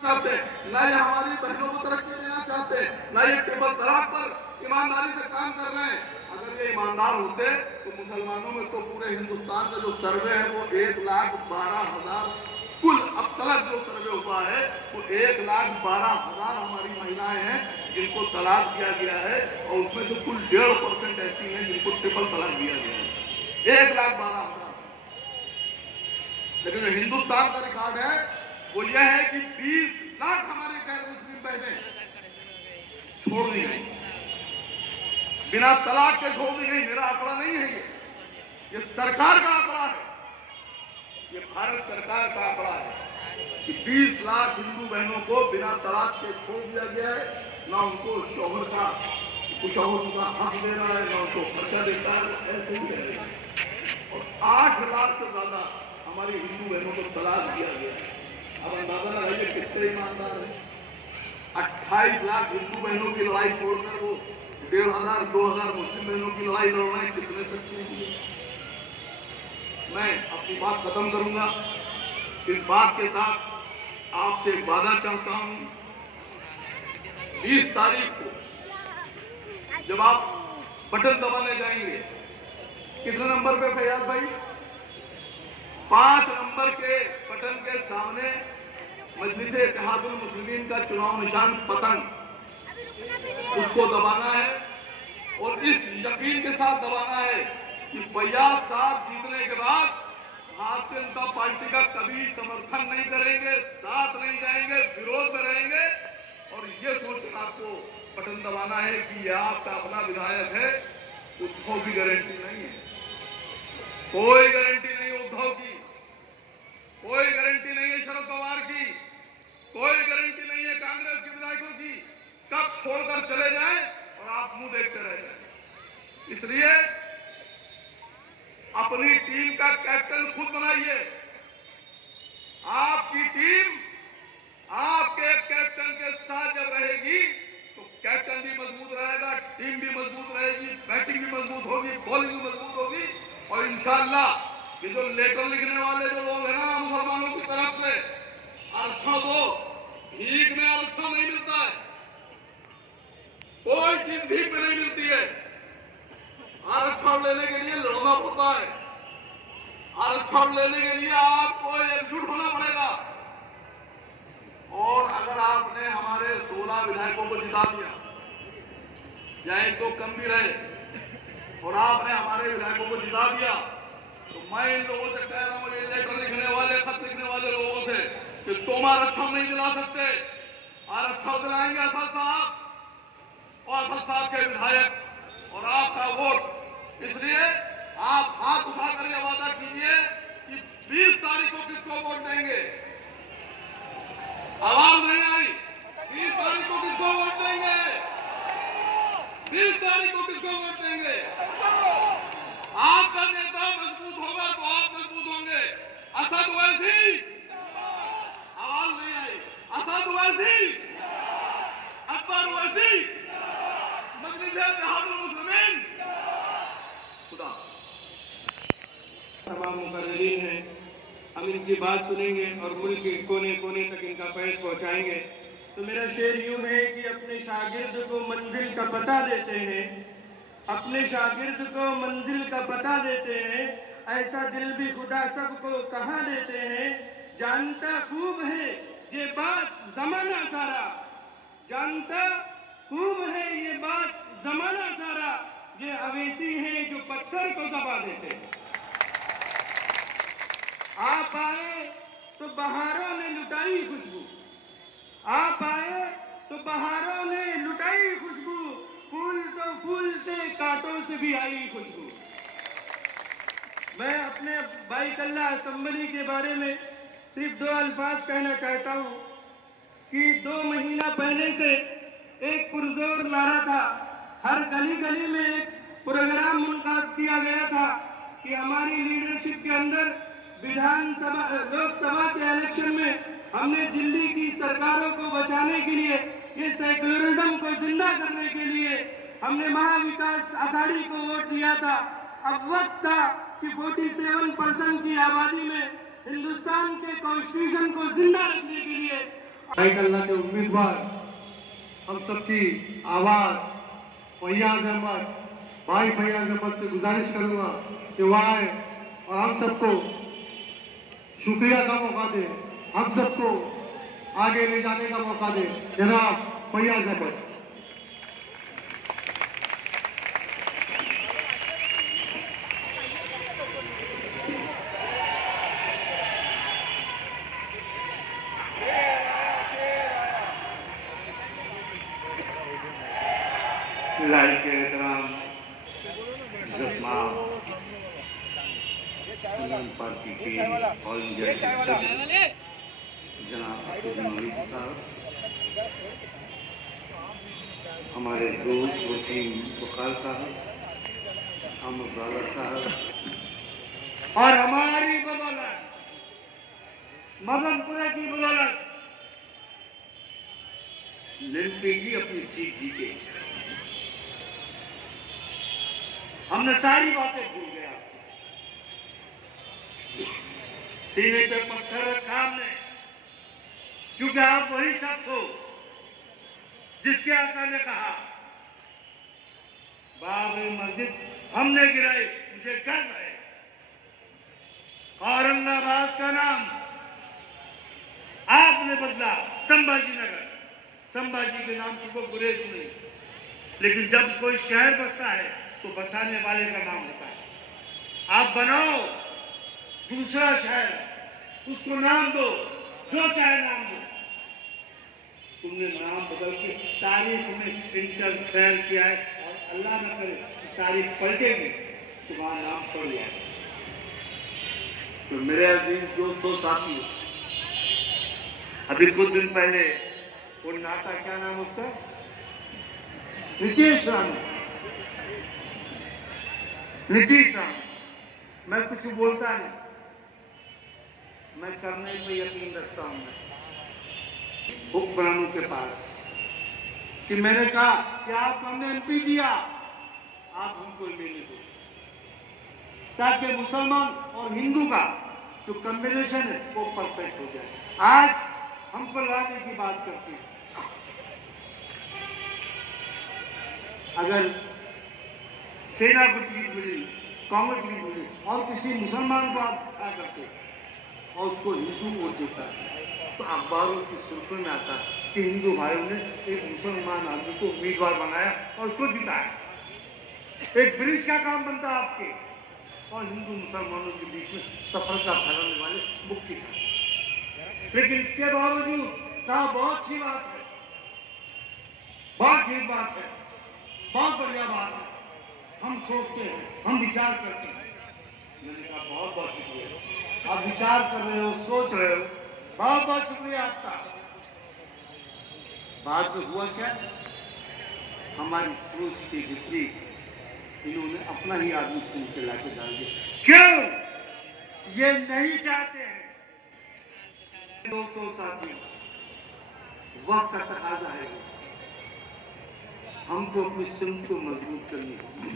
चाहते, न ये हमारी बहनों को तरक्की देना चाहते, न ये ट्रिपल तलाक पर ईमानदारी से काम कर रहे हैं। अगर ये ईमानदार होते तो मुसलमानों में तो पूरे हिंदुस्तान का जो सर्वे है वो 1,12,000 कुल अब तलक जो सर्वे हुआ है वो 1,12,000 हमारी महिलाएं हैं जिनको तलाक दिया गया है, और उसमें से कुल 1.5% ऐसी हैं जिनको ट्रिपल तलाक दिया गया है। 1,12,000। लेकिन जो हिंदुस्तान का रिकॉर्ड है वो यह है कि 20 लाख हमारी गैर मुस्लिम बहनें छोड़ दी गई, बिना तलाक के छोड़ दी गई। मेरा आंकड़ा नहीं है, ये सरकार का आंकड़ा है, ये भारत सरकार का आंकड़ा है कि 20 लाख हिंदू बहनों को बिना तलाक के छोड़ दिया गया है। ना उनको शौहर का हक दे रहा है, ना उनको खर्चा देता है, ऐसे ही रह रहे हैं। और 8 लाख से ज्यादा हमारी हिंदू बहनों को तलाक दिया गया है। अब अंदाजा लगाइए कितने ईमानदार हैं। 28 लाख हिंदू बहनों की लड़ाई छोड़कर वो 1,500-2,000 मुस्लिम बहनों की लड़ाई लड़ रहे हैं, कितने सच्चे हैं। मैं अपनी बात खत्म करूंगा इस बात के साथ, आपसे एक वादा चाहता हूं, 20 तारीख को जब आप बटन दबाने जाएंगे, कितने नंबर पे फैयाज भाई? 5 नंबर के बटन के सामने मजलिस-ए इत्तेहादुल मुस्लिमीन का चुनाव निशान पतंग, उसको दबाना है और इस यकीन के साथ दबाना है कि फैयाज साहब जीतने के बाद भारतीय जनता पार्टी का कभी समर्थन नहीं करेंगे, साथ नहीं जाएंगे, विरोध में रहेंगे। और ये सोचकर आपको बटन दबाना है कि यह आपका अपना विधायक है। उद्धव की गारंटी नहीं है, कोई गारंटी नहीं उद्धव की, कोई गारंटी नहीं है शरद पवार की, कोई गारंटी नहीं है कांग्रेस के विधायकों की। कब छोड़कर चले जाएं और आप मुंह देखते रह जाएं। इसलिए अपनी टीम का कैप्टन खुद बनाइए। आपकी टीम आपके कैप्टन के साथ जब रहेगी तो कैप्टन भी मजबूत रहेगा, टीम भी मजबूत रहेगी, बैटिंग भी मजबूत होगी, बॉलिंग भी मजबूत होगी। और इंशाअल्लाह ये जो लेटर लिखने वाले जो लोग हैं ना मुसलमानों की तरफ से, आरक्षण दो, भीख में आरक्षण नहीं मिलता है, कोई चीज भीख में नहीं मिलती है। आरक्षण लेने के लिए लड़ना पड़ता है, आरक्षण लेने के लिए आपको एकजुट होना पड़ेगा। और अगर आपने हमारे 16 विधायकों को जिता दिया या 1-2 कम भी रहे और आपने हमारे विधायकों को जिता दिया, तो मैं इन लोगों से कह रहा हूं, ये लेटर लिखने वाले, खत लिखने वाले लोगों से, कि तुम आरक्षण नहीं दिला सकते। आरक्षण दिलाएंगे असद साहब और असद साहब के विधायक और आपका वोट। इसलिए आप हाथ उठाकर यह वादा कीजिए कि 20 तारीख को किसको वोट देंगे। आवाज नहीं आई? 20 तारीख को किसको वोट देंगे? 20 तारीख को किसको वोट देंगे? आपका नेता मजबूत होगा तो आप मजबूत होंगे। असद ओवैसी, आवाज नहीं आई? असद ओवैसी, अकबर ओवैसी, मजलिस-ए इत्तेहादुल मुस्लिमीन। खुदा। तमाम मुकर्ररीन हैं, हम इनकी बात सुनेंगे और मुल्क के कोने कोने तक इनका फैज़ पहुंचाएंगे। तो मेरा शेर यूं है कि अपने शागिर्द को मंजिल का पता देते हैं, अपने शागिर्द को मंजिल का पता देते हैं, ऐसा दिल भी खुदा सबको कहाँ देते हैं। जानता खूब है ये बात ज़माना सारा, जानता खूब है ये बात ज़माना सारा, ये अवेसी हैं जो पत्थर को दबा देते हैं। आप आए तो बहारों ने लुटाई खुशबू, आप आए तो बहारों ने लुटाई खुशबू, फूल तो फूल से कांटों से भी आई खुशबू। मैं अपने बाइकल्ला असेंबली के बारे में सिर्फ 2 अल्फाज कहना चाहता हूं कि 2 महीना पहले से एक पुरजोर नारा था, हर गली गली में एक प्रोग्राम मुनक़द किया गया था कि हमारी लीडरशिप के अंदर विधानसभा लोकसभा के इलेक्शन में हमने दिल्ली की सरकारों को बचाने के लिए, ये सेक्युलरिज्म को जिंदा करने के लिए हमने महाविकास आघाड़ी को वोट दिया था। अब वक्त था कि 47% की आबादी में हिंदुस्तान के कॉन्स्टिट्यूशन को जिंदा रखने के लिए भाई अल्लाह के उम्मीदवार हम सबकी आवाज फैयाज अहमद, भाई फैयाज अहमद से गुजारिश करूंगा कि वो आए और हम सबको शुक्रिया का मौका दे, हम सबको आगे ले जाने का मौका दे। जनाब फैयाज अहमद। लाइक के एहतराम जमाम पार्टी के ऑल इंडिया जनाब असदुल साहब, हमारे दोस्त वसीम बुखार साहब, अहमद वाला साहब और हमारी बदौलत, मदनपुरा की बदौलत लिंपे जी अपनी सीट जीते। हमने सारी बातें भूल गए। सीने पे पत्थर रखा हमने, क्योंकि आप वही शख्स हो जिसके आका ने कहा बाबरी मस्जिद हमने गिराई, मुझे गर्व है। औरंगाबाद का नाम आपने बदला संभाजी नगर। संभाजी के नाम की कोई गुरेज नहीं, लेकिन जब कोई शहर बसता है तो बसाने वाले का नाम होता है। आप बनाओ दूसरा शहर, उसको नाम दो, जो चाहे नाम दो। तुमने नाम बदल के तारीख में इंटरफेयर किया है, और अल्लाह न करे तारीख पलटेगी, तुम्हारा नाम पड़ जाए। तो मेरे अजीज दोस्तों साथियों, अभी कुछ दिन पहले वो नाटा, क्या नाम उसका, नीतीश राणा, नीतीश राणा, मैं कुछ बोलता नहीं, मैं करने पे यकीन रखता हूं। हुक्मरानों के पास कि मैंने कहा कि आप हमने एमपी दिया, आप हमको लेने दो, ताकि मुसलमान और हिंदू का जो कॉम्बिनेशन है वो परफेक्ट हो जाए। आज हमको लाने की बात करते हैं। अगर सेना को जीत मिली, कांग्रेस जीत मिली, और किसी मुसलमान को आप क्या करते और उसको हिंदू वोट देता है, तो अखबारों की सुर्खियों में आता है कि हिंदू भाइयों ने एक मुसलमान आदमी को उम्मीदवार बनाया और उसको जिताया। एक ब्रिज का काम बनता है आपके और हिंदू मुसलमानों के बीच में तफरका फैलाने वाले मुक्ति का। लेकिन इसके बावजूद कहा बहुत अच्छी बात है, बहुत ठीक बात है, बहुत बढ़िया बात है, हम सोचते हैं, हम विचार करते हैं। मैंने कहा बहुत बहुत शुक्रिया, आप विचार कर रहे हो, सोच रहे हो, बहुत बहुत शुक्रिया आपका। बाद में हुआ क्या, हमारी सोच के विपरीत इन्होंने अपना ही आदमी चुन के लाके डाल दिया। क्यों? ये नहीं चाहते हैं। दोस्तों साथियों, वक्त का तकाजा है, हमको अपनी सिमत को मजबूत करनी होगी,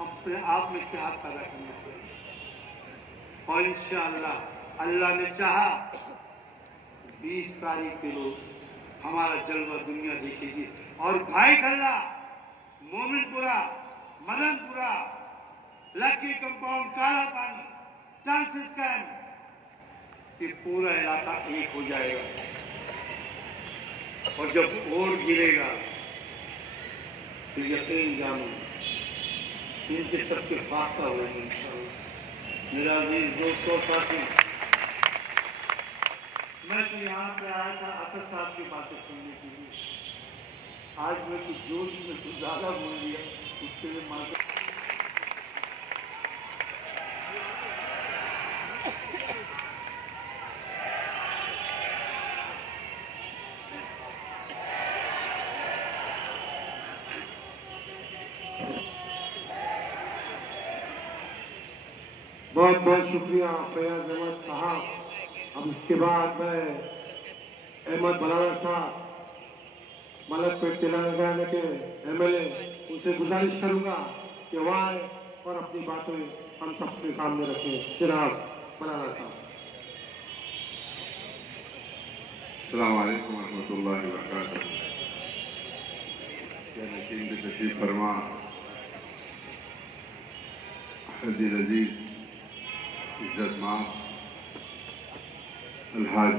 अपने आप में इत्तेहाद पैदा करना होगा, और इंशाअल्लाह अल्लाह ने चाहा 20 तारीख के रोज हमारा जलवा दुनिया देखेगी। और भाई खल्ला, मोमिनपुरा, मदनपुरा, लक्की कंपाउंड, काला पानी, ट्रांसिस कैंप, ये पूरा इलाका एक हो जाएगा। और जब वोट गिरेगा तो यकीन जानो इनके सबके फाका होंगे इंशाअल्लाह। मेरा अजीज दोस्तों साथी, मैं तो यहाँ पे आया था असद साहब की बातें सुनने के लिए। आज मैं कुछ जोश में कुछ ज्यादा बोल दिया, उसके लिए माजूम। बहुत बहुत शुक्रिया फैयाज अहमद साहब। अब इसके बाद मैं अहमद बलाला साहब, मलकपेट तेलंगाना के एमएलए, उनसे गुजारिश करूंगा कि वह आए और अपनी बातें हम सबके सामने रखें। जनाब बलाला साहब। अस्सलाम वालेकुम वरहमतुल्लाहि वबरकातुहू। नशीन भी तशरीफ फरमा, अजीज इज्जत माँ अलहाज